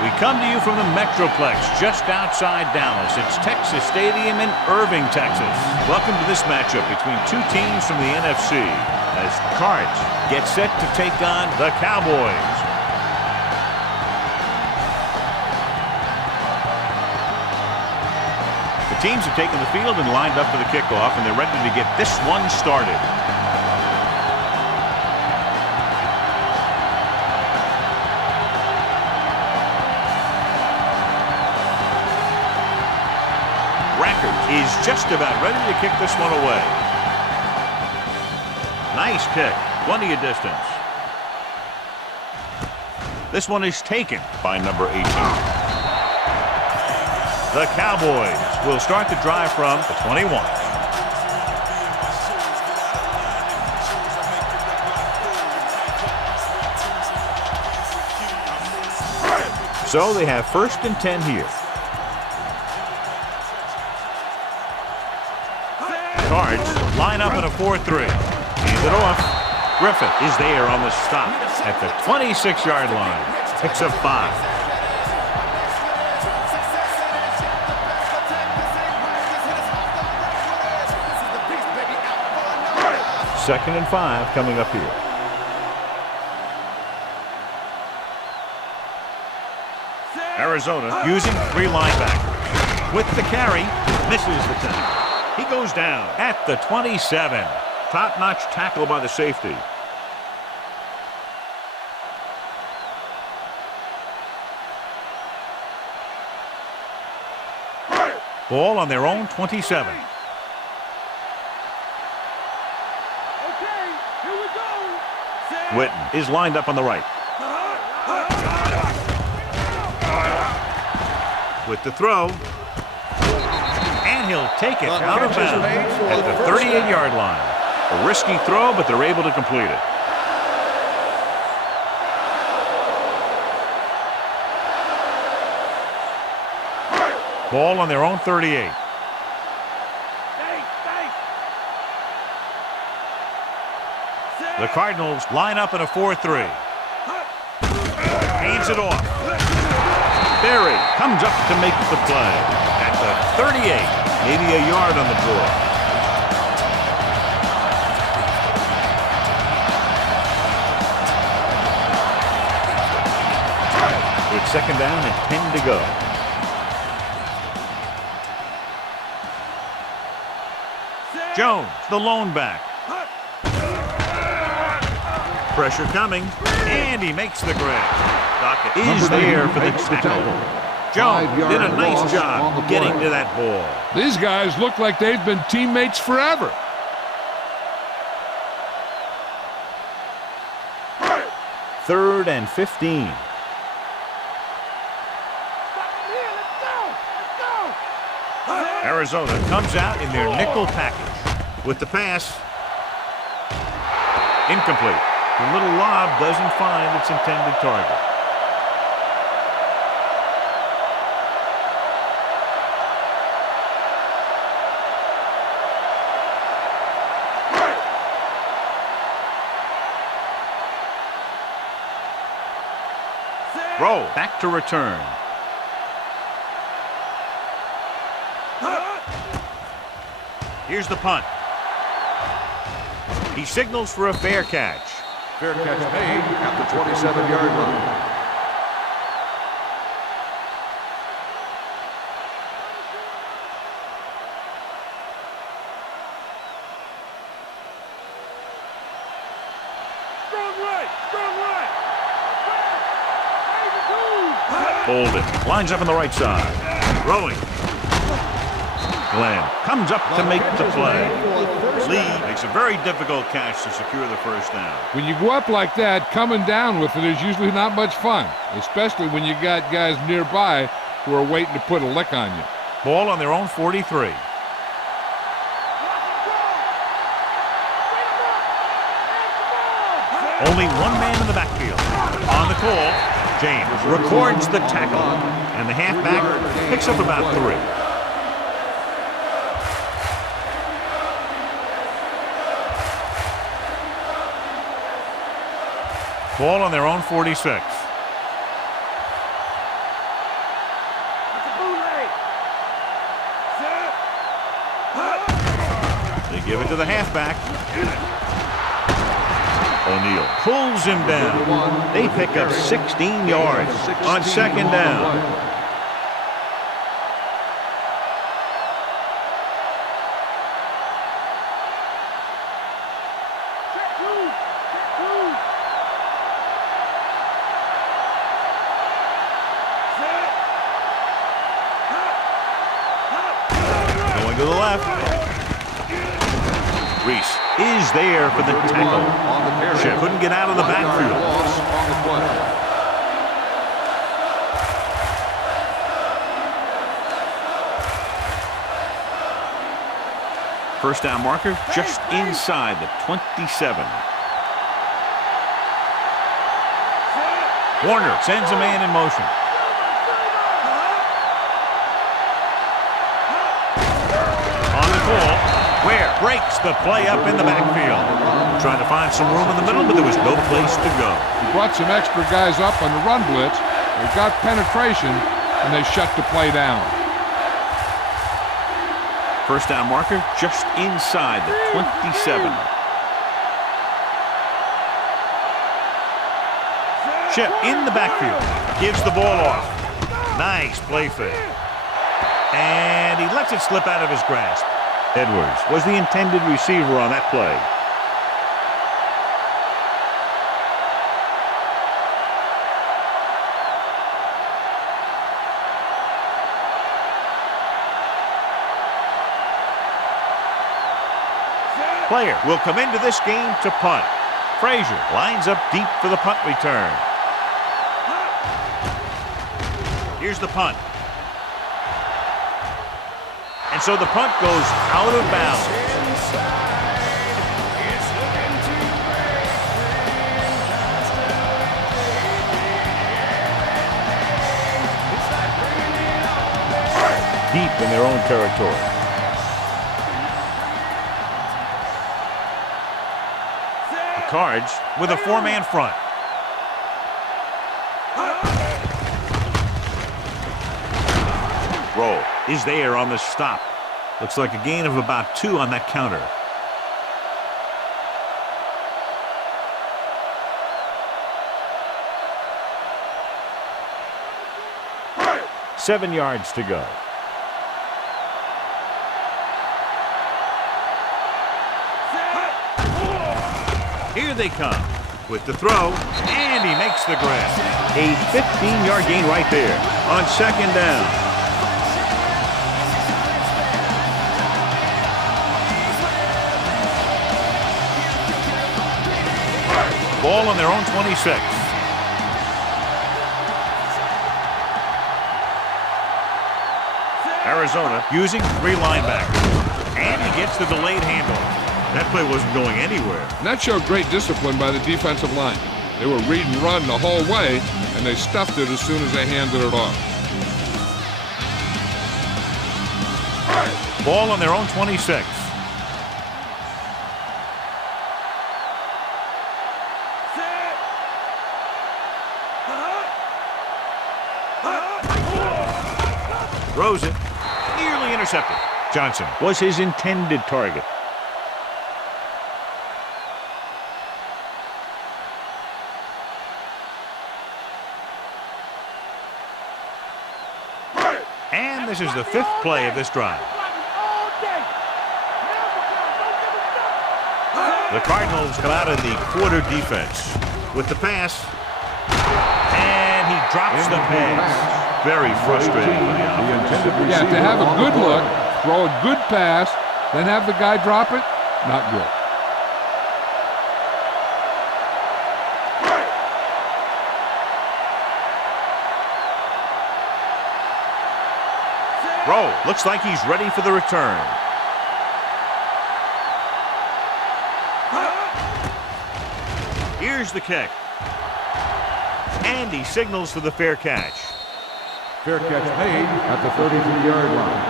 We come to you from the Metroplex just outside Dallas. It's Texas Stadium in Irving, Texas. Welcome to this matchup between two teams from the NFC as Cards get set to take on the Cowboys. The teams have taken the field and lined up for the kickoff, and they're ready to get this one started. Is just about ready to kick this one away. Nice kick, plenty of distance. This one is taken by number 18. The Cowboys will start the drive from the 21. So they have 1st and 10 here. Cards line up in a 4-3. Hand it off. Griffith is there on the stop at the 26-yard line. Picks up 5. Second and 5 coming up here. Arizona using 3 linebackers. With the carry, misses the tackle. He goes down at the 27. Top-notch tackle by the safety. Ball on their own 27. Okay, here we go. Witten is lined up on the right. With the throw. And he'll take it out of bounds at the 38-yard line. A risky throw, but they're able to complete it. Ball on their own 38. The Cardinals line up in a 4-3. Hands it off. Berry comes up to make the play at the 38. Maybe a yard on the draw. It's 2nd down and 10 to go. Jones, the lone back. Pressure coming, and he makes the grab. Dockett is there for the tackle. Jones did a nice job getting to that ball. These guys look like they've been teammates forever. Third and 15. Arizona comes out in their nickel package. With the pass, incomplete. The little lob doesn't find its intended target. Throw back to return. Here's the punt. He signals for a fair catch. Fair catch made at the 27-yard line. Bolden lines up on the right side. Throwing. Glenn comes up to make the play. Lee makes a very difficult catch to secure the 1st down. When you go up like that, coming down with it is usually not much fun, especially when you got guys nearby who are waiting to put a lick on you. Ball on their own 43. Only one man in the backfield. On the call, James records the tackle, and the halfback picks up about 3. Ball on their own 46. the halfback. O'Neal pulls him down. They pick up 16 yards on second down. Going to the left. Reese is there for the tackle. She couldn't get out of the backfield. First down marker just inside the 27. Warner sends a man in motion. On the ball, Ware breaks the play up in the backfield. Trying to find some room in the middle, but there was no place to go. He brought some extra guys up on the run blitz. They got penetration, and they shut the play down. First down marker just inside the 27. Chip in the backfield. Gives the ball off. Nice play fake. And he lets it slip out of his grasp. Edwards was the intended receiver on that play. Player will come into this game to punt. Frazier lines up deep for the punt return. Here's the punt. And so the punt goes out of bounds. Deep in their own territory. Cards with a four-man front. Roll is there on the stop. Looks like a gain of about 2 on that counter. Seven yards to go. Here they come with the throw, and he makes the grab. A 15-yard gain right there on second down. Ball on their own 26. Arizona using 3 linebackers, and he gets the delayed handoff. That play wasn't going anywhere. And that showed great discipline by the defensive line. They were read and run the whole way, and they stuffed it as soon as they handed it off. Ball on their own 26. Throws it. Nearly intercepted. Johnson was his intended target. And this is the 5th play of this drive. The Cardinals come out in the quarter defense with the pass. And he drops the pass. Very frustrating for the offense. Yeah, to have a good look, throw a good pass, then have the guy drop it, not good. Rowe looks like he's ready for the return. Here's the kick. And he signals for the fair catch. Fair catch made at the 33-yard line.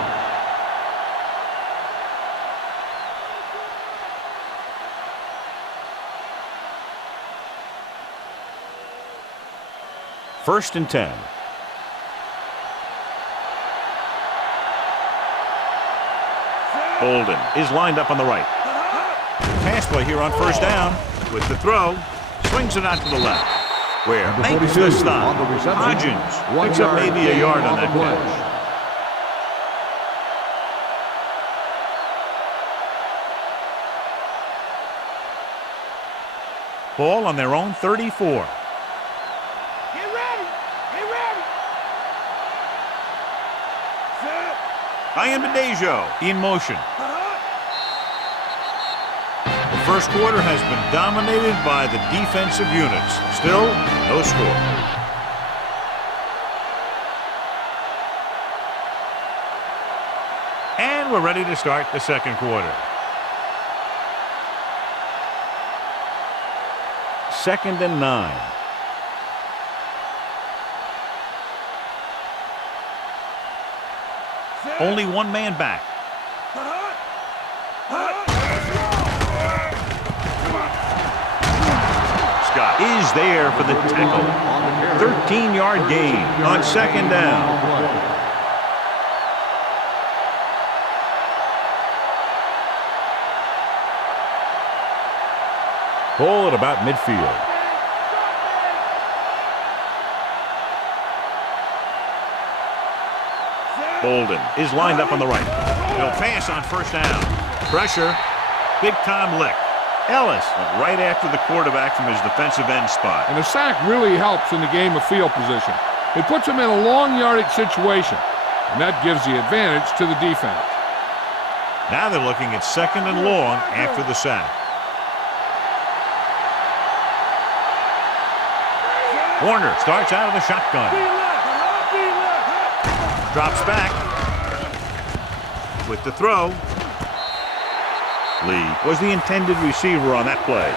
First and 10. Bolden is lined up on the right. Pass play here on first down. With the throw, swings it out to the left. Where makes the stop. Hodgins picks up maybe a yard on that catch. Ball on their own 34. Get ready! Get ready! Ian Badejo in motion. The first quarter has been dominated by the defensive units. Still, no score. And we're ready to start the second quarter. Second and 9. Only one man back. Scott is there for the tackle. 13-yard gain on second down. Ball at about midfield. Bolden is lined up on the right. He'll pass on first down. Pressure. Big-time lick. Ellis right after the quarterback from his defensive end spot. And a sack really helps in the game of field position. It puts them in a long yardage situation, and that gives the advantage to the defense. Now they're looking at second and long after the sack. Warner starts out of the shotgun. Drops back. With the throw. Lee was the intended receiver on that play.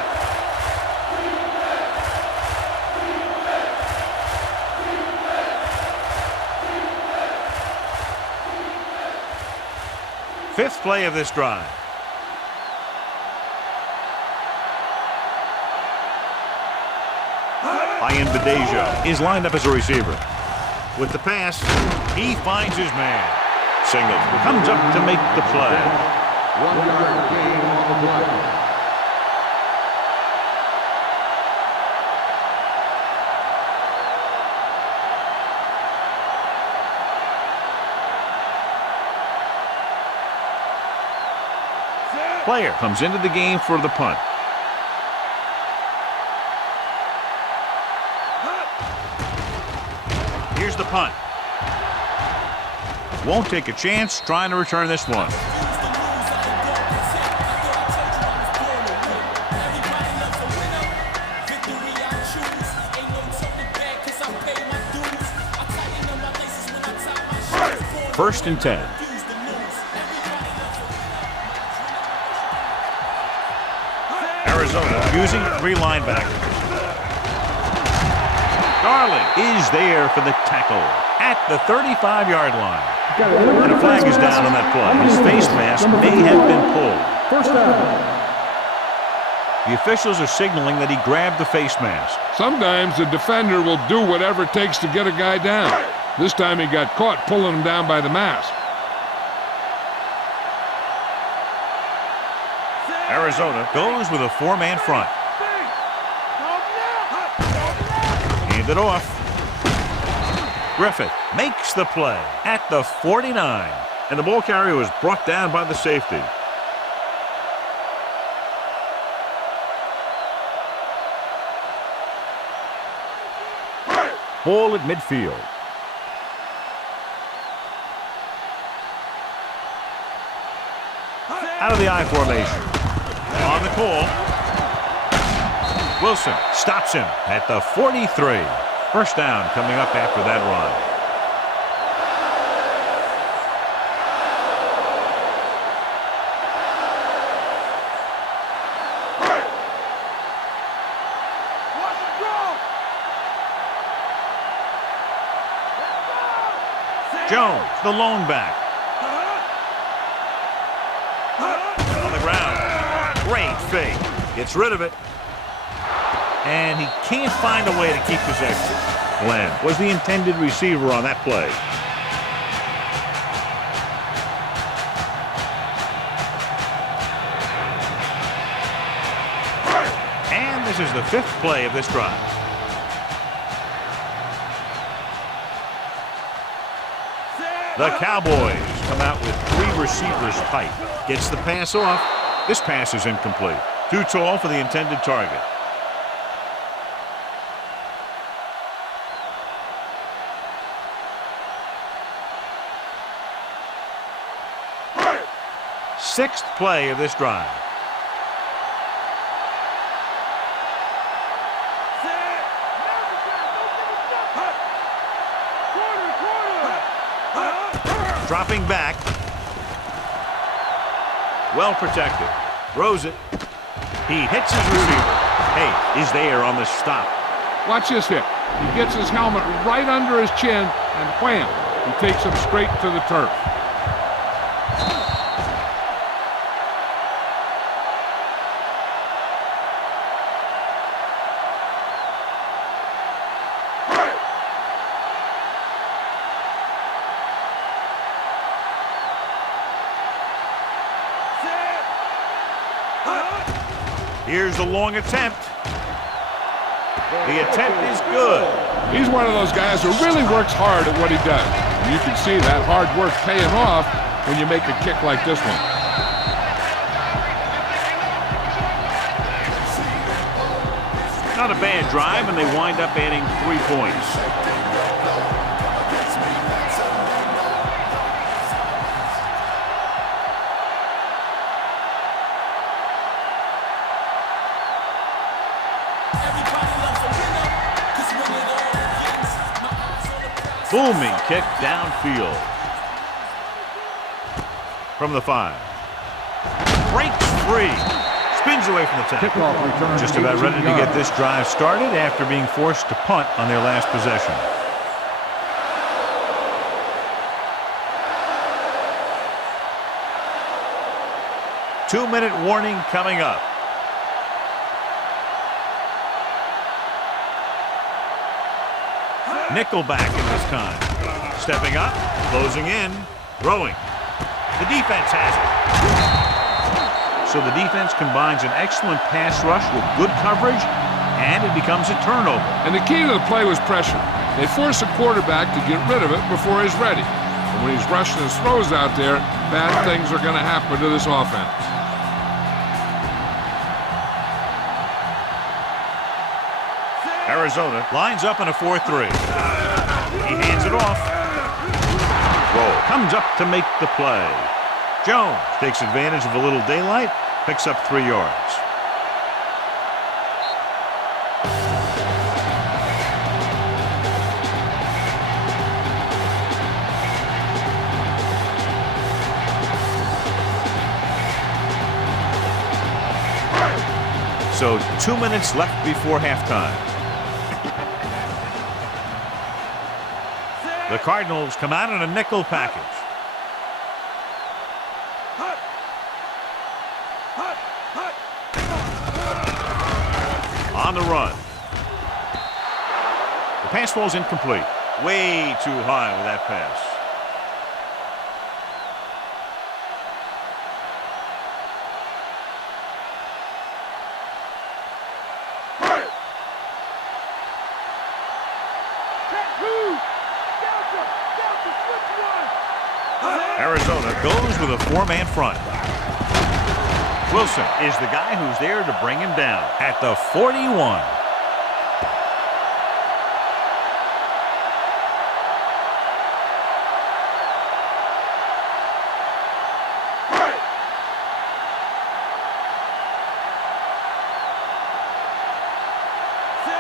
Fifth play of this drive. Ian Badejo is lined up as a receiver. With the pass, he finds his man. Singleton comes up to make the play. 1 yard gain on the play. Player comes into the game for the punt. Here's the punt. Won't take a chance trying to return this one. First and 10. Arizona using 3 linebackers. Garland is there for the tackle at the 35-yard line. And a flag is down on that play. His face mask may have been pulled. First down. The officials are signaling that he grabbed the face mask. Sometimes the defender will do whatever it takes to get a guy down. This time he got caught pulling him down by the mask. Arizona goes with a 4-man front. Hand it off. Griffith makes the play at the 49. And the ball carrier was brought down by the safety. Ball at midfield. Out of the I formation. On the call. Wilson stops him at the 43. First down coming up after that run. Jones, the lone back. On the ground. Great fake. Gets rid of it. And he can't find a way to keep possession. Glenn was the intended receiver on that play. This is the 5th play of this drive. The Cowboys come out with 3 receivers tight. Gets the pass off. This pass is incomplete. Too tall for the intended target. Sixth play of this drive. Dropping back. Well protected. Throws it. He hits his receiver. Hey, is there on the stop. Watch this hit. He gets his helmet right under his chin, and wham, he takes him straight to the turf. Here's the long attempt. The attempt is good. He's one of those guys who really works hard at what he does. You can see that hard work paying off when you make a kick like this one. Not a bad drive, and they wind up adding 3 points. Booming kick downfield. From the 5. Breaks free. Spins away from the tackle. Kickoff return. Just about ready to get this drive started after being forced to punt on their last possession. Two-minute warning coming up. Nickelback in this time. Stepping up, closing in, throwing. The defense has it. So the defense combines an excellent pass rush with good coverage, and it becomes a turnover. And the key to the play was pressure. They force a quarterback to get rid of it before he's ready. And when he's rushing his throws out there, bad things are going to happen to this offense. Arizona lines up in a 4-3. He hands it off. Roll comes up to make the play. Jones takes advantage of a little daylight, picks up 3 yards. So 2 minutes left before halftime. The Cardinals come out in a nickel package. On the run. The pass falls incomplete. Way too high with that pass. Arizona goes with a 4-man front. Wilson is the guy who's there to bring him down at the 41.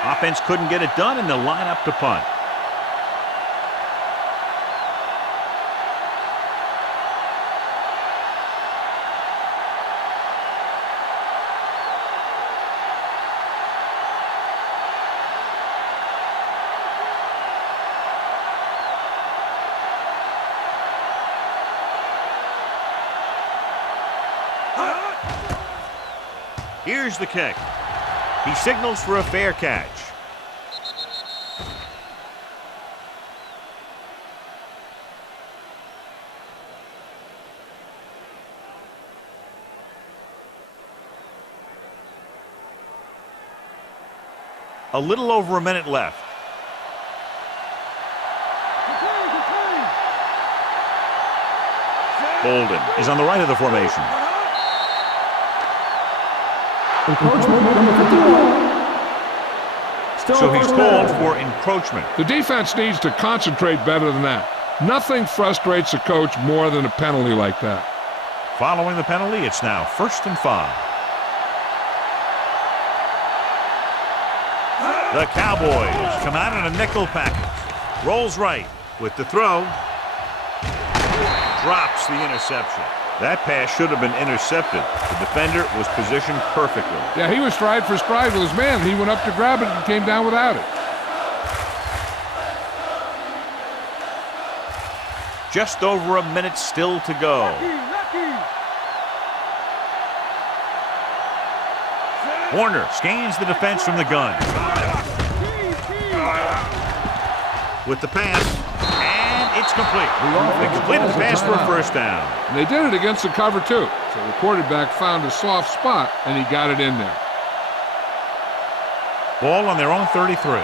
Offense couldn't get it done, and they'll line up to punt. Here's the kick. He signals for a fair catch. A little over a minute left. Bolden is on the right of the formation. So he's called for encroachment. The defense needs to concentrate better than that. Nothing frustrates a coach more than a penalty like that. Following the penalty, it's now 1st and 5. The Cowboys come out in a nickel package. Rolls right with the throw. Drops the interception. That pass should have been intercepted. The defender was positioned perfectly. Yeah, he was stride for stride with his man. He went up to grab it and came down without it. Just over a minute still to go. Warner scans the defense from the gun. With the pass, and it's complete. They completed the pass for a first down. And they did it against the cover, too. So the quarterback found a soft spot, and he got it in there. Ball on their own 33.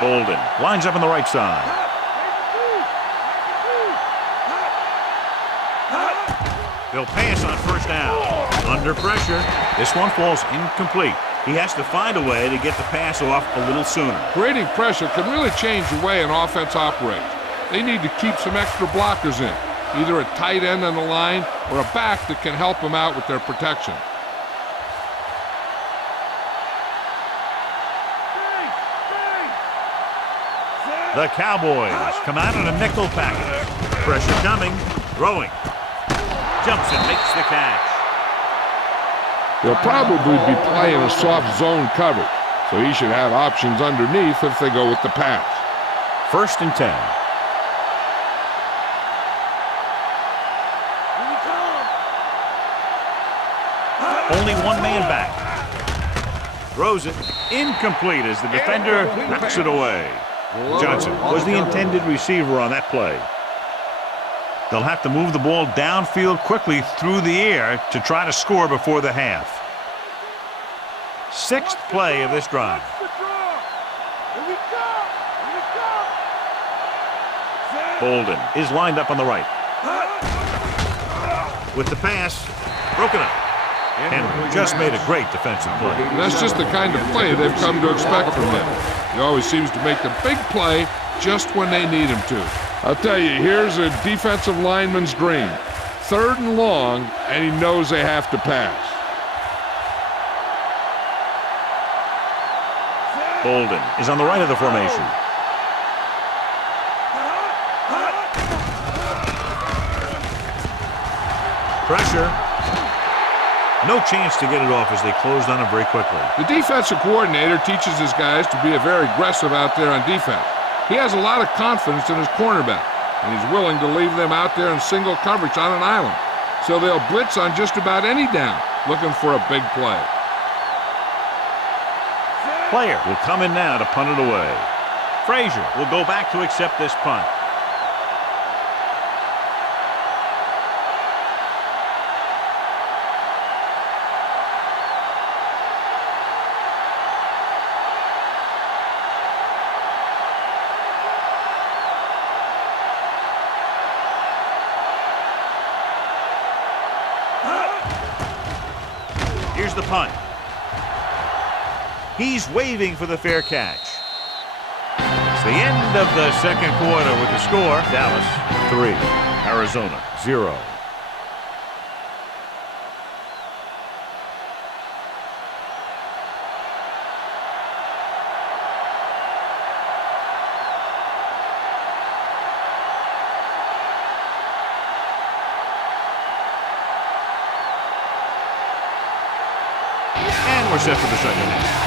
Bolden lines up on the right side. They'll pass on first down. Under pressure. This one falls incomplete. He has to find a way to get the pass off a little sooner. Creating pressure can really change the way an offense operates. They need to keep some extra blockers in, either a tight end on the line or a back that can help them out with their protection. The Cowboys come out in a nickel package. Pressure coming. Throwing. Jumps and makes the catch. They'll probably be playing a soft zone coverage, so he should have options underneath if they go with the pass. 1st and 10. Only one man back. Throws it. Incomplete as the defender knocks it away. Johnson was the intended receiver on that play. They'll have to move the ball downfield quickly through the air to try to score before the half. 6th play of this drive. Bolden is lined up on the right. With the pass, broken up. Henry just made a great defensive play. That's just the kind of play they've come to expect from him. He always seems to make the big play just when they need him to. I'll tell you, here's a defensive lineman's dream. 3rd and long, and he knows they have to pass. Bolden is on the right of the formation. Pressure. No chance to get it off as they closed on him very quickly. The defensive coordinator teaches his guys to be very aggressive out there on defense. He has a lot of confidence in his cornerback, and he's willing to leave them out there in single coverage on an island. So they'll blitz on just about any down, looking for a big play. Player will come in now to punt it away. Frazier will go back to accept this punt. Here's the punt. He's waving for the fair catch. It's the end of the second quarter with the score. Dallas 3, Arizona 0. And we're set for the second half.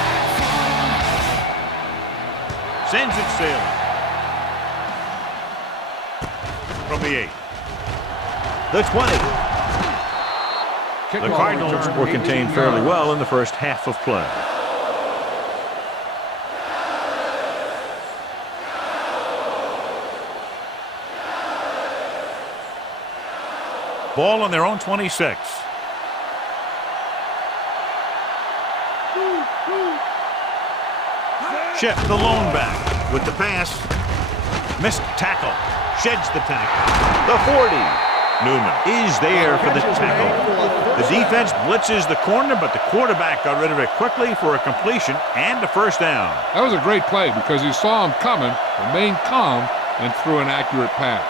Sends it sailing. From the 8. The 20. The Cardinals were contained fairly well in the first half of play. Ball on their own 26. Shep, the lone back, with the pass. Missed tackle. Sheds the tackle. The 40. Newman is there for the tackle. The defense blitzes the corner, but the quarterback got rid of it quickly for a completion and a first down. That was a great play because he saw him coming, remained calm, and threw an accurate pass.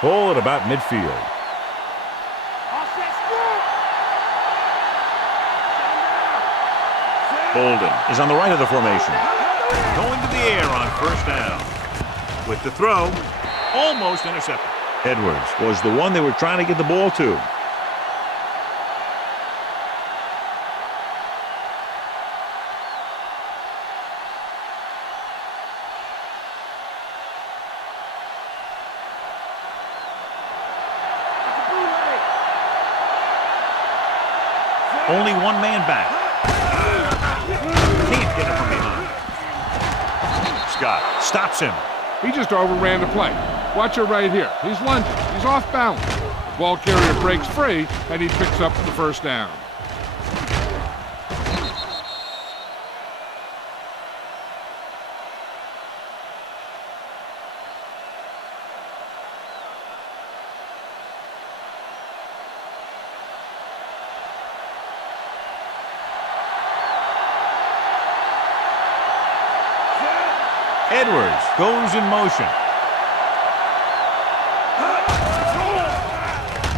Ball at about midfield. Bolden is on the right of the formation. Going to the air on first down. With the throw, almost intercepted. Edwards was the one they were trying to get the ball to. Only one man back. Can't get him from behind. Scott stops him. He just overran the play. Watch it right here. He's lunging. He's off balance. The ball carrier breaks free, and he picks up the first down. Edwards goes in motion.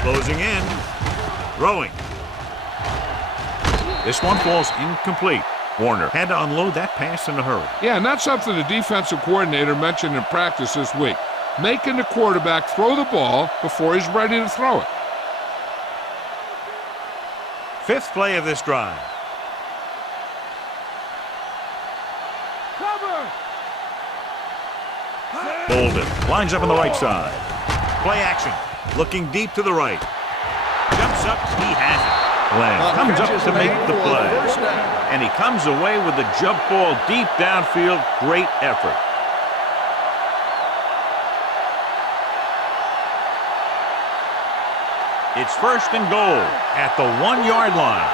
Closing in. Throwing. This one falls incomplete. Warner had to unload that pass in a hurry. Yeah, and that's something the defensive coordinator mentioned in practice this week. Making the quarterback throw the ball before he's ready to throw it. Fifth play of this drive. Bolden lines up on the right side. Play action. Looking deep to the right. Jumps up. He has it. Glenn comes up to make the play. And he comes away with the jump ball deep downfield. Great effort. It's first and goal at the 1-yard line.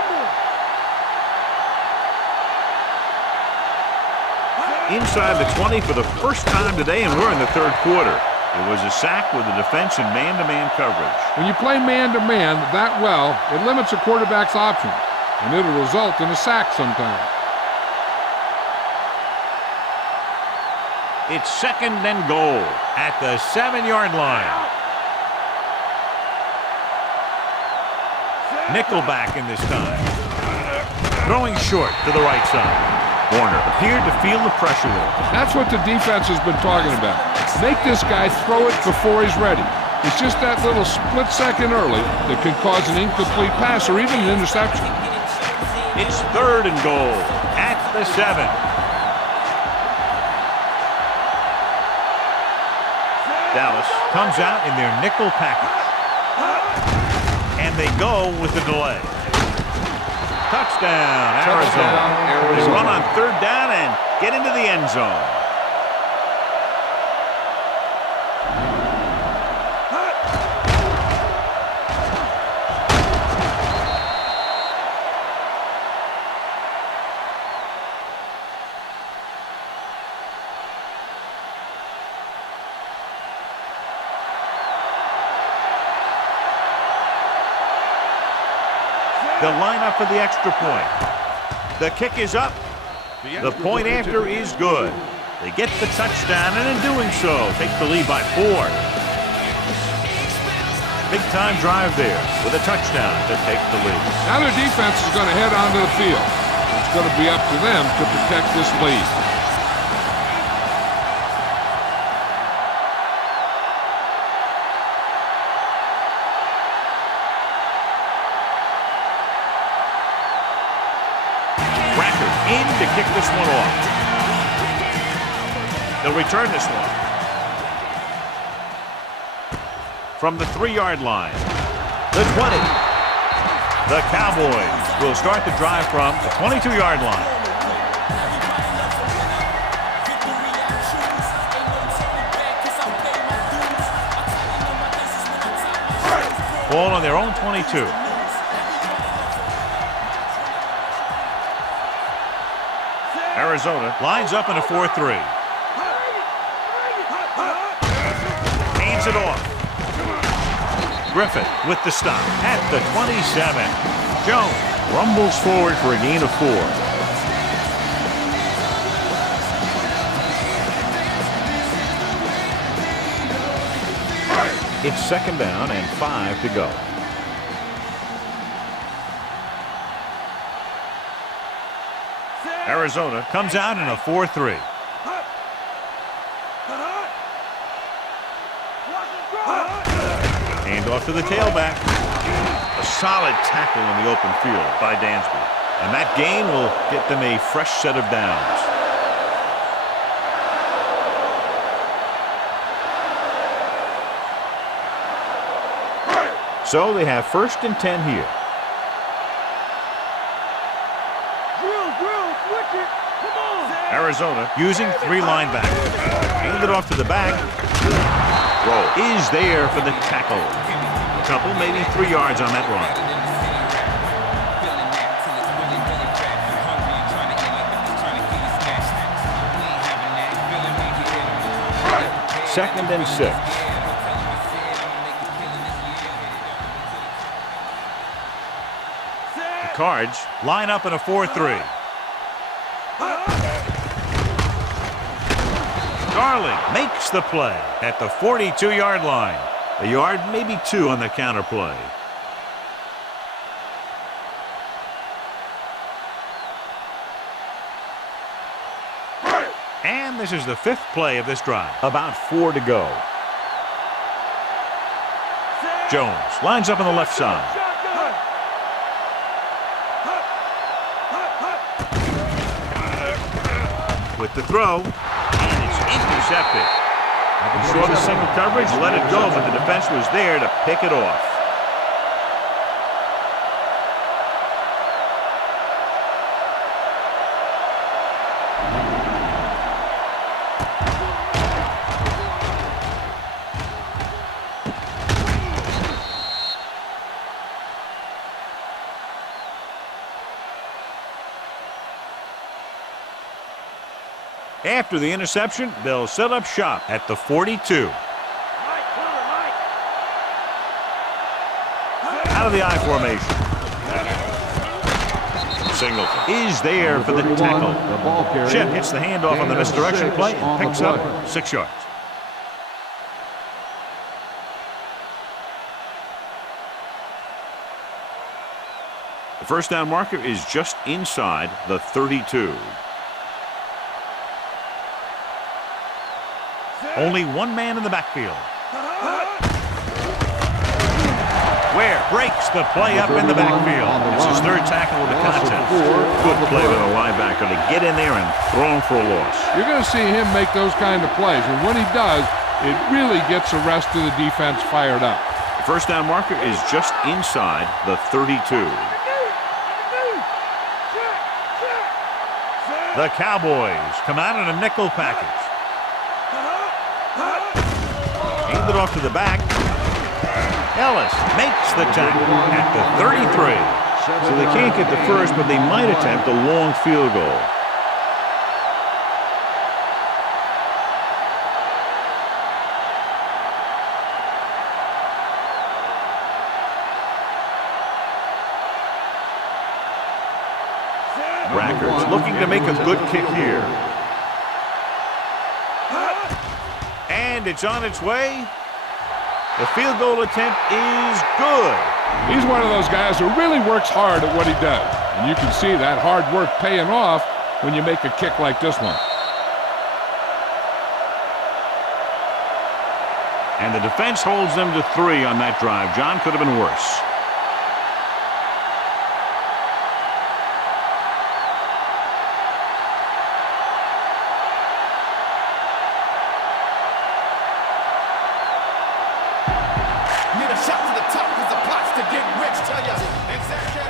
Inside the 20 for the first time today, and we're in the third quarter. It was a sack with the defense in man-to-man coverage. When you play man-to-man that well, it limits a quarterback's options, and it'll result in a sack sometimes. It's second and goal at the 7-yard line. Nickelback in this time. Throwing short to the right side. Warner appeared to feel the pressure there. That's what the defense has been talking about. Make this guy throw it before he's ready. It's just that little split second early that can cause an incomplete pass or even an interception. It's third and goal at the 7. Dallas comes out in their nickel package. And they go with the delay. Touchdown, Arizona. They run on third down and get into the end zone. They'll line up for the extra point. The kick is up. The point after is good. They get the touchdown, and in doing so, take the lead by 4. Big-time drive there with a touchdown to take the lead. Now their defense is going to head onto the field. It's going to be up to them to protect this lead. In to kick this one off. They'll return this one. From the 3-yard line. The 20. The Cowboys will start the drive from the 22-yard line. Ball on their own 22. Arizona lines up in a 4-3. Hands it off. Griffith with the stop at the 27. Jones rumbles forward for a gain of 4. It's 2nd down and 5 to go. Arizona comes out in a 4-3. Hand off to the tailback. A solid tackle in the open field by Dansby. And that gain will get them a fresh set of downs. So they have 1st and 10 here. Arizona using 3 linebackers. Hand it off to the back. Roll is there for the tackle. A couple, maybe 3 yards on that run. Second and 6. The Cards line up in a 4-3. Darling makes the play at the 42-yard line. A yard, maybe 2 on the counter play. And this is the 5th play of this drive. About 4 to go. Jones lines up on the left side. With the throw. Intercepted. He saw the single coverage, let it go, but the defense was there to pick it off. After the interception, they'll set up shop at the 42. Out of the I formation. Singleton is there for the tackle. Chip hits the handoff on the misdirection play and picks up 6 yards. The 1st down marker is just inside the 32. Only 1 man in the backfield. Ware breaks the play up in the backfield. It's his 3rd tackle of the contest. Good play by the linebacker to get in there and throw him for a loss. You're going to see him make those kind of plays, and when he does, it really gets the rest of the defense fired up. The 1st down marker is just inside the 32. The Cowboys come out in a nickel package. Hand it off to the back. Ellis makes the tackle at the 33. So they can't get the 1st, but they might attempt a long field goal. Rackers looking to make a good kick here. And it's on its way. The field goal attempt is good. He's one of those guys who really works hard at what he does. And you can see that hard work paying off when you make a kick like this one. And the defense holds them to 3 on that drive. John, could have been worse.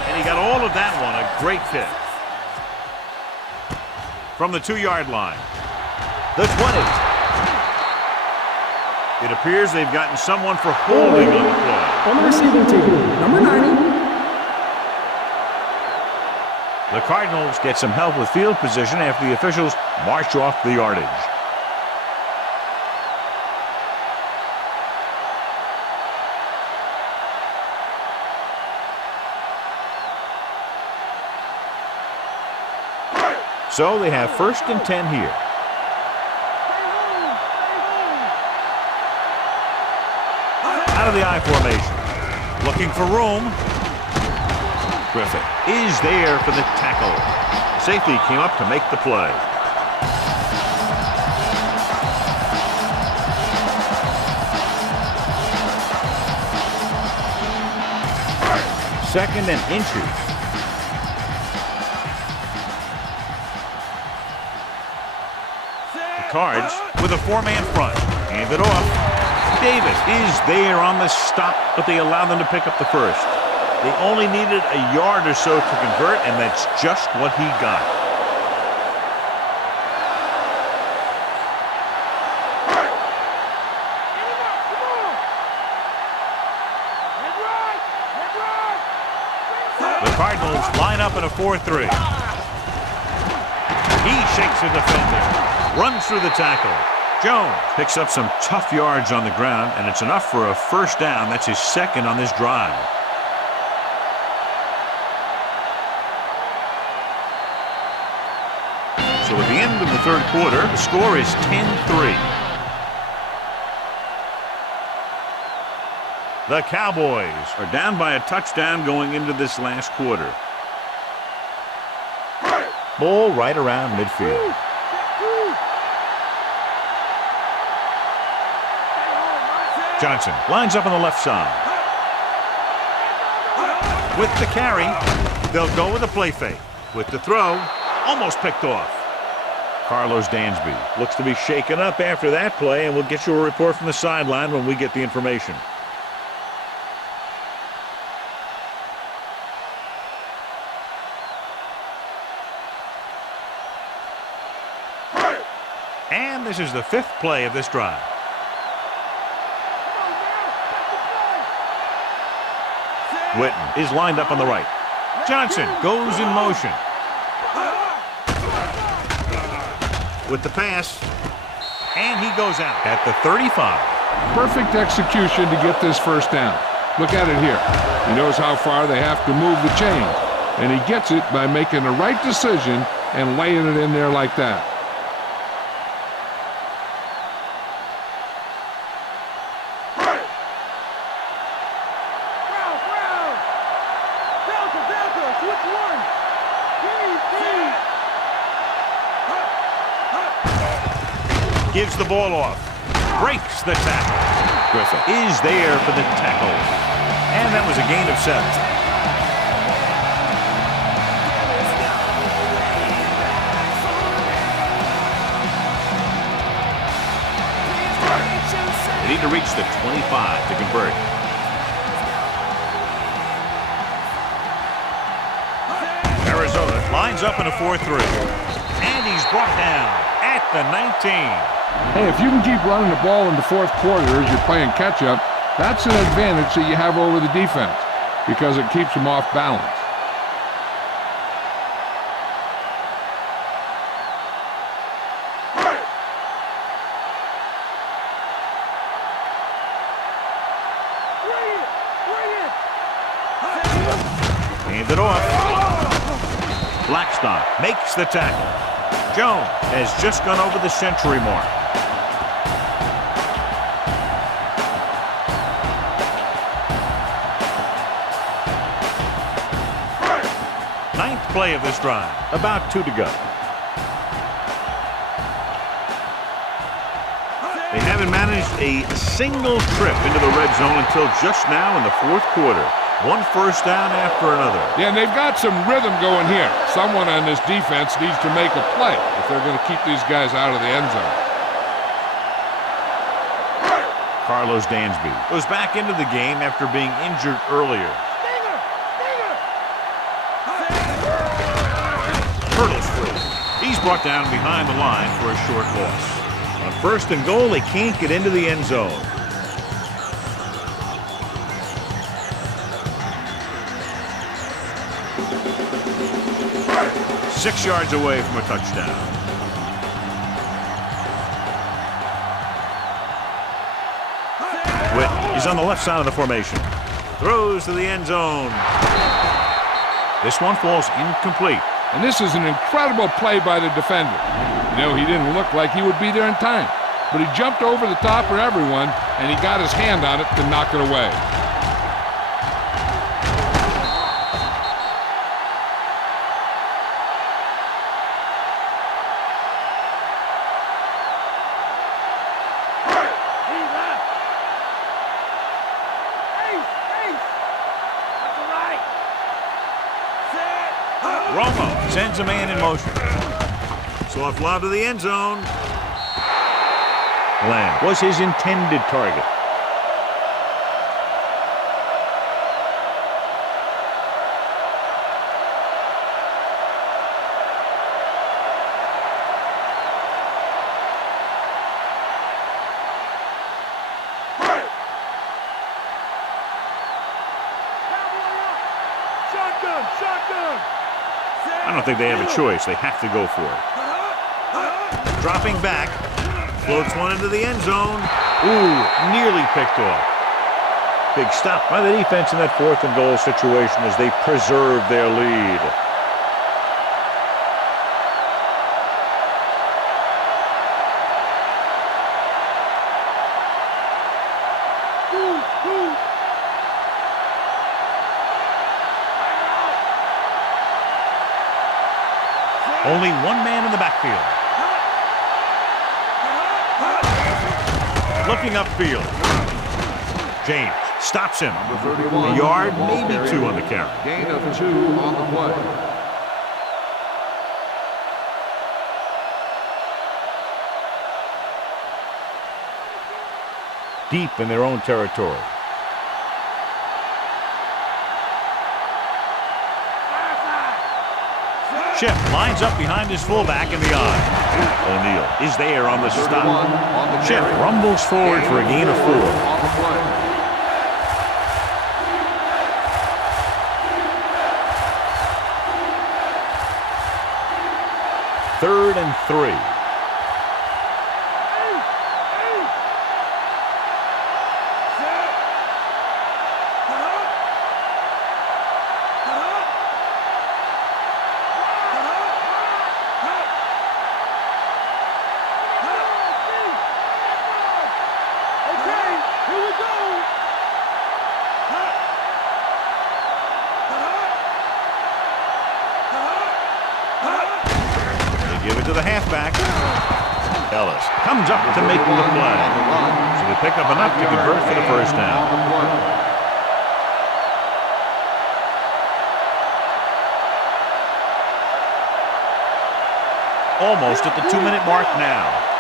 And he got all of that one, a great kick. From the 2-yard line. The 20. It appears they've gotten someone for holding on the play. On the receiving team, number 90. The Cardinals get some help with field position after the officials march off the yardage. So they have 1st and 10 here. Out of the I formation. Looking for room. Griffin is there for the tackle. Safety came up to make the play. Second and inches. The Cards with a 4-man front. Hand it off. Davis is there on the stop, but they allow them to pick up the first. They only needed a yard or so to convert, and that's just what he got. The Cardinals line up in a 4-3. He shakes the defender, runs through the tackle. Jones picks up some tough yards on the ground, and it's enough for a 1st down. That's his 2nd on this drive. So at the end of the 3rd quarter, the score is 10-3. The Cowboys are down by a touchdown going into this last quarter. Ball right around midfield. Johnson lines up on the left side. With the carry, they'll go with a play fake. With the throw, almost picked off. Carlos Dansby looks to be shaken up after that play, and we'll get you a report from the sideline when we get the information. And this is the 5th play of this drive. Witten is lined up on the right. Johnson goes in motion. With the pass. And he goes out at the 35. Perfect execution to get this 1st down. Look at it here. He knows how far they have to move the chain. And he gets it by making the right decision and laying it in there like that. Gives the ball off. Breaks the tackle. Griffin is there for the tackle. And that was a gain of 7. They need to reach the 25 to convert. Arizona lines up in a 4-3. And he's brought down at the 19. Hey, if you can keep running the ball in the 4th quarter as you're playing catch-up, that's an advantage that you have over the defense because it keeps them off balance. Hand it off. Blackstock makes the tackle. Jones has just gone over the century mark. Play of this drive. About 2 to go. They haven't managed a single trip into the red zone until just now in the 4th quarter. 1 1st down after another. Yeah, and they've got some rhythm going here. Someone on this defense needs to make a play if they're going to keep these guys out of the end zone. Carlos Dansby goes back into the game after being injured earlier. Hurdles through. He's brought down behind the line for a short loss. On 1st and goal, they can't get into the end zone. 6 yards away from a touchdown. Witt is on the left side of the formation. Throws to the end zone. This one falls incomplete. And this is an incredible play by the defender. You know, he didn't look like he would be there in time, but he jumped over the top of everyone, and he got his hand on it to knock it away. Romo sends a man in motion. Soft lob to the end zone. Lamb was his intended target. I don't think they have a choice. They have to go for it. Dropping back. Floats one into the end zone. Ooh, nearly picked off. Big stop by the defense in that 4th and goal situation as they preserve their lead. Only one man in the backfield. Looking upfield. James stops him. A yard, maybe 2 on the carry. Gain of 2 on the play. Deep in their own territory. Chip lines up behind his fullback in the eye. O'Neal is there on the stop. Chip rumbles forward for a gain of 4. Third and 3. Give it to the halfback. Ellis comes up to make the play. So they pick up enough to convert for the first down. Almost at the 2-minute mark now.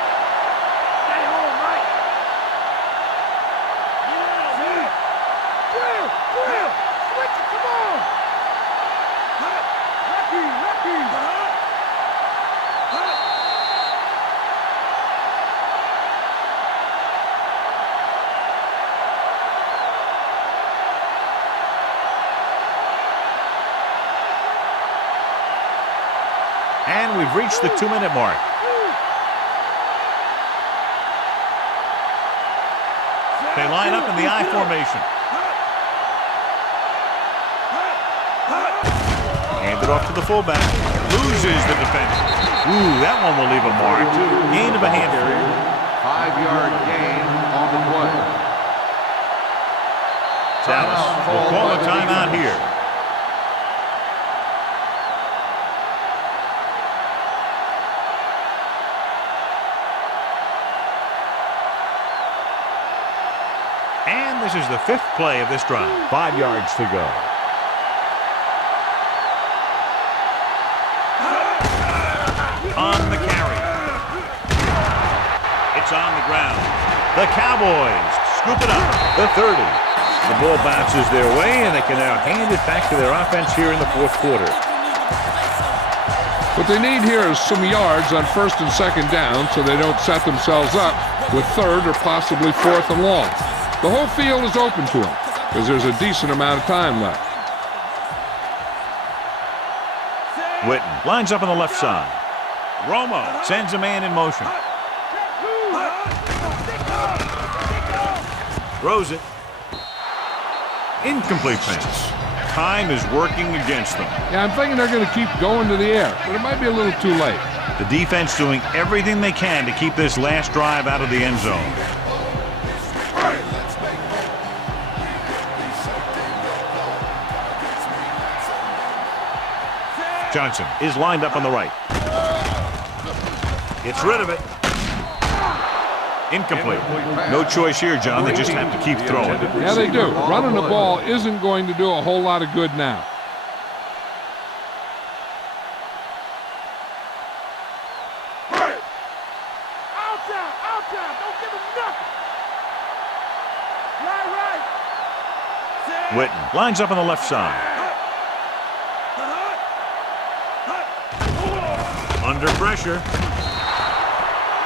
And we've reached the 2-minute mark. They line up in the I formation. Handed off to the fullback. Loses the defender. Ooh, that one will leave a mark. Gain of a handful. 5-yard gain on the play. Dallas will call a timeout here. And this is the 5th play of this drive. 5 yards to go. On the carry. It's on the ground. The Cowboys scoop it up. The 30. The ball bounces their way, and they can now hand it back to their offense here in the 4th quarter. What they need here is some yards on 1st and 2nd down so they don't set themselves up with 3rd or possibly 4th and long. The whole field is open to them because there's a decent amount of time left. Witten lines up on the left side. Romo sends a man in motion. Throws it. Incomplete pass. Time is working against them. Yeah, I'm thinking they're going to keep going to the air, but it might be a little too late. The defense doing everything they can to keep this last drive out of the end zone. Johnson is lined up on the right. Gets rid of it. Incomplete. No choice here, John. They just have to keep throwing. Yeah, they do. Running the ball isn't going to do a whole lot of good now. Witten lines up on the left side. Under pressure.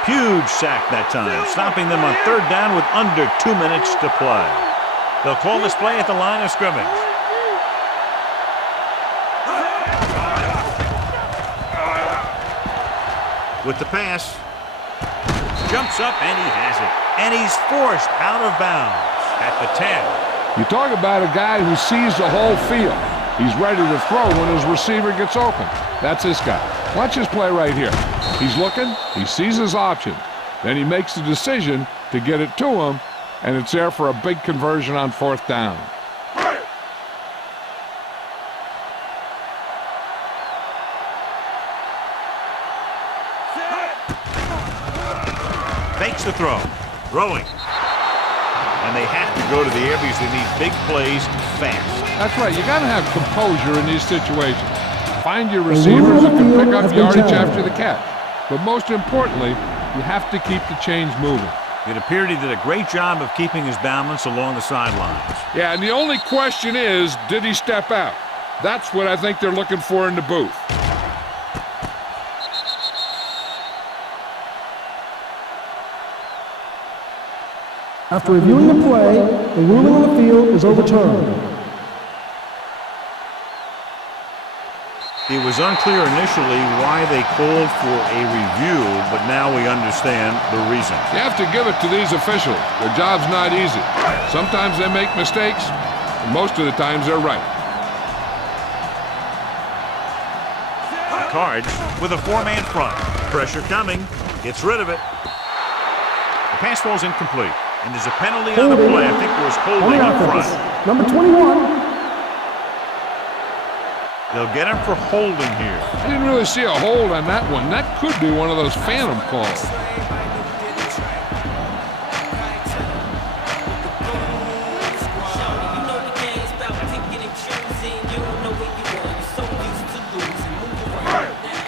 Huge sack that time, stopping them on third down with under 2 minutes to play. They'll call this play at the line of scrimmage. With the pass. Jumps up and he has it. And he's forced out of bounds at the 10. You talk about a guy who sees the whole field. He's ready to throw when his receiver gets open. That's this guy. Watch his play right here. He's looking, he sees his option. Then he makes the decision to get it to him, and it's there for a big conversion on fourth down. Fakes the throw. Throwing. And they have to go to the air because they need big plays fast. That's right. You got to have composure in these situations. Find your receivers who can pick up yardage after the catch. But most importantly, you have to keep the chains moving. It appeared he did a great job of keeping his balance along the sidelines. Yeah, and the only question is, did he step out? That's what I think they're looking for in the booth. After reviewing the play, the ruling on the field is overturned. It was unclear initially why they called for a review, but now we understand the reason. You have to give it to these officials. Their job's not easy. Sometimes they make mistakes, and most of the times they're right. Cards with a four-man front. Pressure coming. Gets rid of it. The pass falls incomplete. And there's a penalty on the play. I think there was holding up front. Number 21. They'll get him for holding here. I didn't really see a hold on that one. That could be one of those phantom calls.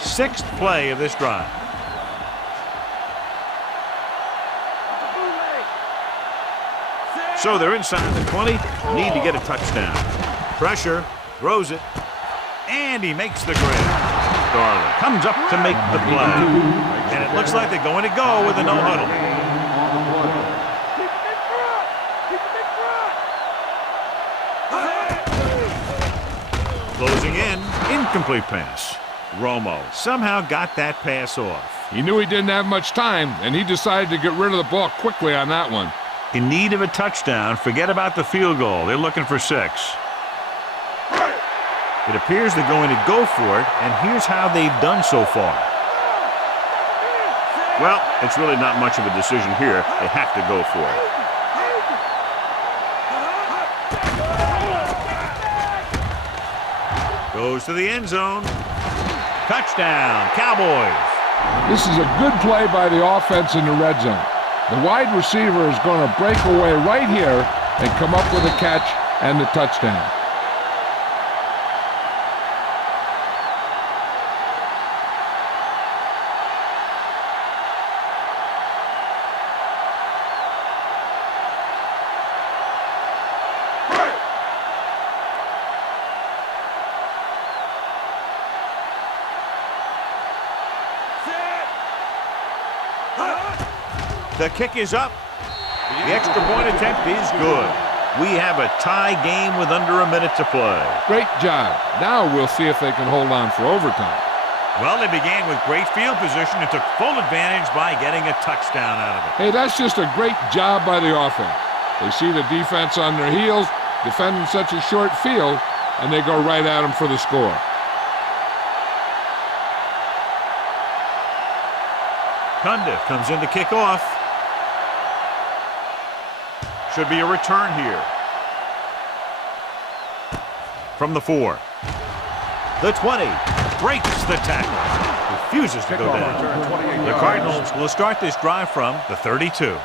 Sixth play of this drive. So they're inside the 20. Need to get a touchdown. Pressure. Throws it. And he makes the grab. Darling comes up to make the play. And it looks like they're going to go with a no-huddle. Closing in. Incomplete pass. Romo somehow got that pass off. He knew he didn't have much time, and he decided to get rid of the ball quickly on that one. In need of a touchdown, forget about the field goal. They're looking for 6. It appears they're going to go for it, and here's how they've done so far. Well, it's really not much of a decision here. They have to go for it. Goes to the end zone. Touchdown, Cowboys. This is a good play by the offense in the red zone. The wide receiver is going to break away right here and come up with a catch and the touchdown. The kick is up. The extra point attempt is good. We have a tie game with under a minute to play. Great job. Now we'll see if they can hold on for overtime. Well, they began with great field position and took full advantage by getting a touchdown out of it. Hey, that's just a great job by the offense. They see the defense on their heels, defending such a short field, and they go right at them for the score. Cundiff comes in to kick off. Should be a return here. From the 4. The 20. Breaks the tackle. Refuses to go down. The Cardinals will start this drive from the 32.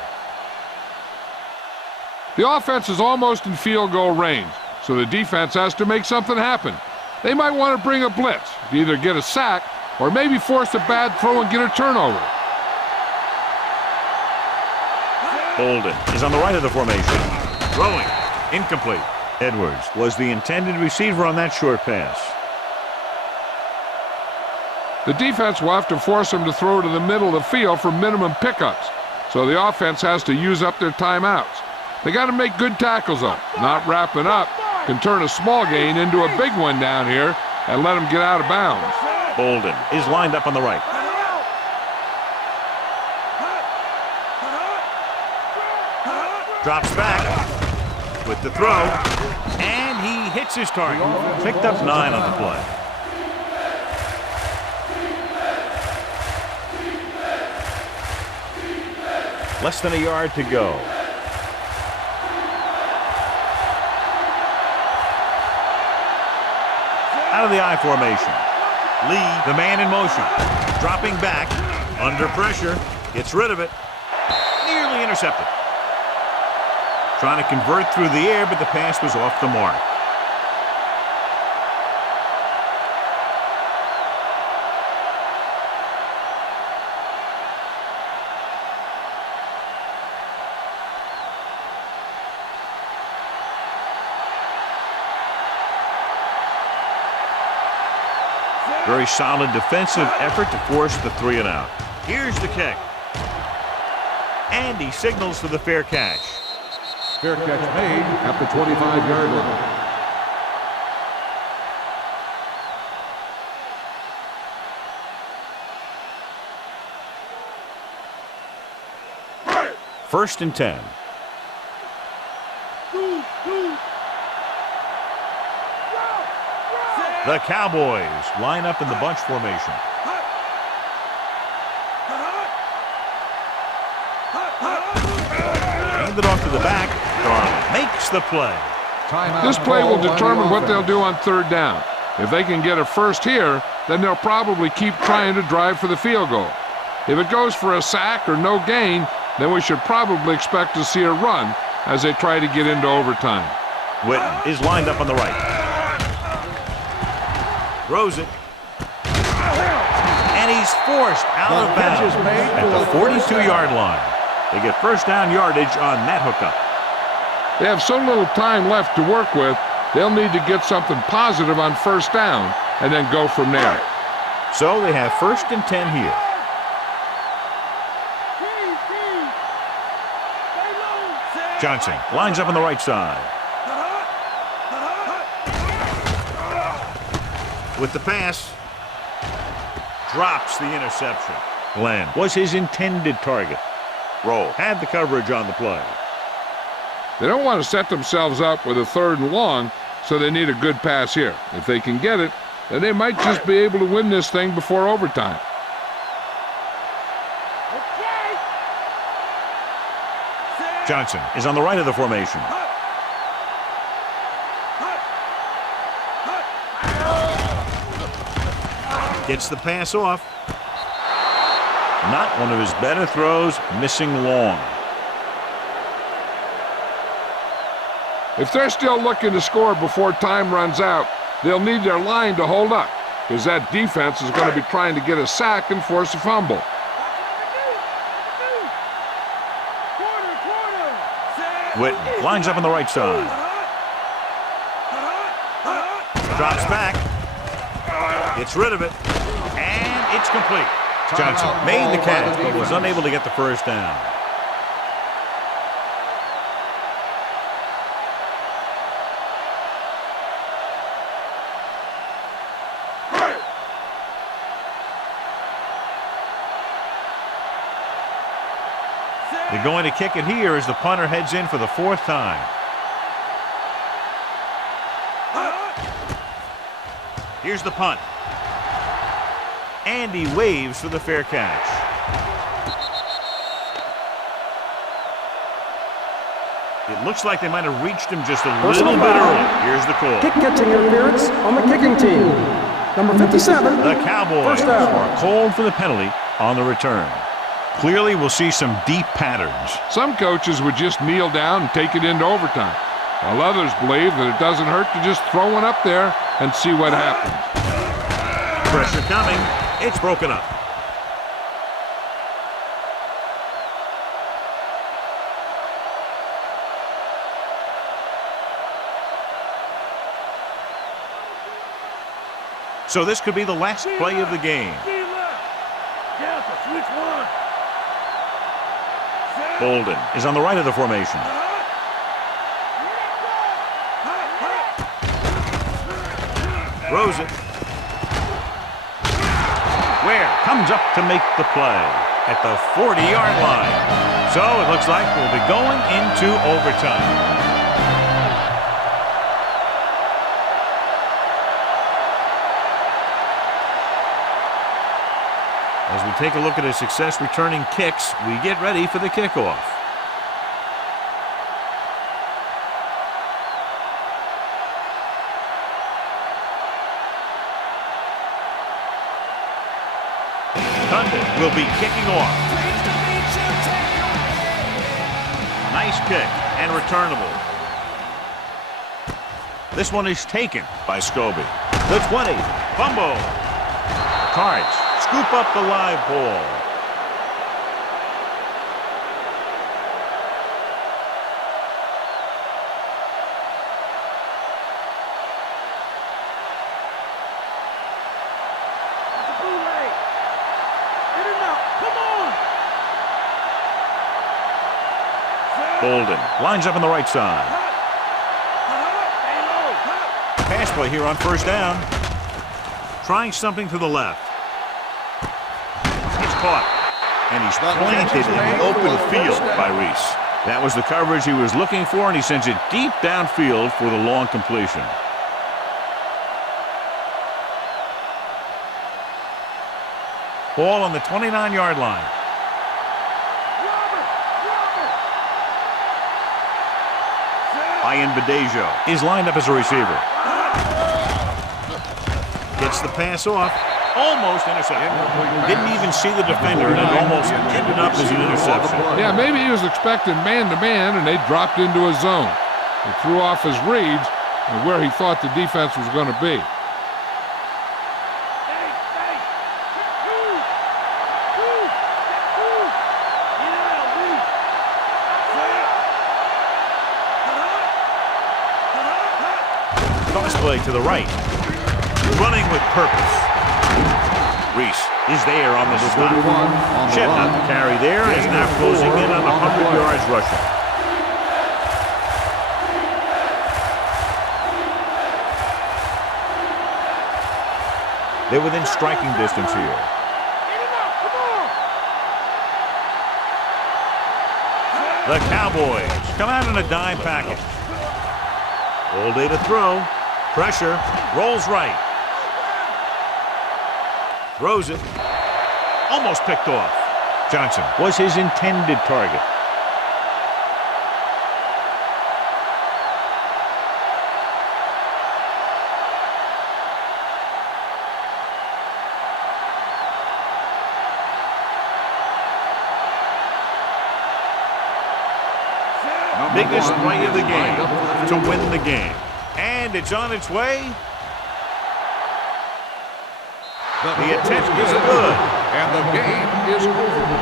The offense is almost in field goal range, so the defense has to make something happen. They might want to bring a blitz to either get a sack or maybe force a bad throw and get a turnover. Bolden is on the right of the formation. Throwing. Incomplete. Edwards was the intended receiver on that short pass. The defense will have to force them to throw to the middle of the field for minimum pickups, so the offense has to use up their timeouts. They got to make good tackles, though. Not wrapping up can turn a small gain into a big one down here and let them get out of bounds. Bolden is lined up on the right. Drops back with the throw, and he hits his target. Picked up 9 on the play. Less than a yard to go. Out of the I formation. Lee, the man in motion. Dropping back, under pressure, gets rid of it. Nearly intercepted. Trying to convert through the air, but the pass was off the mark. Very solid defensive effort to force the 3 and out. Here's the kick. And he signals for the fair catch. Fair catch made at the 25-yard line. 1st and 10. The Cowboys line up in the bunch formation. Hand it off to the back. Darnold makes the play. This play will determine what they'll do on 3rd down. If they can get a first here, then they'll probably keep trying to drive for the field goal. If it goes for a sack or no gain, then we should probably expect to see a run as they try to get into overtime. Witten is lined up on the right. Throws it. And he's forced out of bounds at the 42-yard line. They get 1st down yardage on that hookup. They have so little time left to work with, they'll need to get something positive on 1st down and then go from there. So they have 1st and 10 here. Johnson lines up on the right side. With the pass, drops the interception. Glenn was his intended target. Roll had the coverage on the play. They don't want to set themselves up with a 3rd and long, so they need a good pass here. If they can get it, then they might just be able to win this thing before overtime. Johnson is on the right of the formation. Gets the pass off. Not one of his better throws, missing long. If they're still looking to score before time runs out, they'll need their line to hold up, because that defense is going to be trying to get a sack and force a fumble. Witten lines up on the right side. Drops back. Gets rid of it. And it's complete. Johnson made the catch, but was unable to get the 1st down. They're going to kick it here as the punter heads in for the 4th time. Here's the punt. And he waves for the fair catch. It looks like they might have reached him just a little bit early. Here's the call. Kick catching interference on the kicking team. Number 57. The Cowboys are called for the penalty on the return. Clearly, we'll see some deep patterns. Some coaches would just kneel down and take it into overtime, while others believe that it doesn't hurt to just throw one up there and see what happens. Pressure coming. It's broken up. So this could be the last play of the game. Bolden is on the right of the formation. Throws it. Ware comes up to make the play at the 40-yard line. So it looks like we'll be going into overtime. As we take a look at his success returning kicks, we get ready for the kickoff. Condon will be kicking off. Nice kick and returnable. This one is taken by Scobie. The 20, fumble. Cards scoop up the live ball. Bolden lines up on the right side. Pass play here on first down. Trying something to the left. It's caught. And he's planted in the open field by Reese. That was the coverage he was looking for, and he sends it deep downfield for the long completion. Ball on the 29-yard line. Ian Badejo is lined up as a receiver. Gets the pass off. Almost intercepted. Didn't even see the defender, and it almost ended up as an interception. Yeah, maybe he was expecting man-to-man, and they dropped into a zone. He threw off his reads and where he thought the defense was going to be. Toss play to the right. Running with purpose. Reese is there on the stop. Shep out the carry there and is now closing in on 100 yards rushing. They're within striking distance here. The Cowboys come out in a dime package. All day to throw. Pressure. Rolls right. Throws it. Almost picked off. Johnson was his intended target. Biggest play of the game to win the game. And it's on its way. The attempt is good. And the game is over.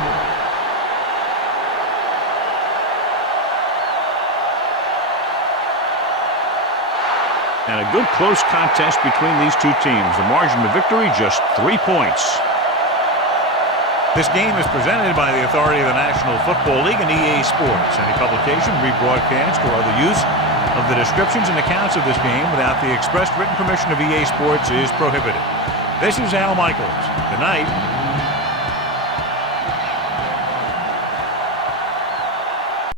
And a good close contest between these two teams. The margin of victory just 3 points. This game is presented by the authority of the National Football League and EA Sports. Any publication, rebroadcast, or other use of the descriptions and accounts of this game without the express written permission of EA Sports is prohibited. This is Al Michaels. Good night.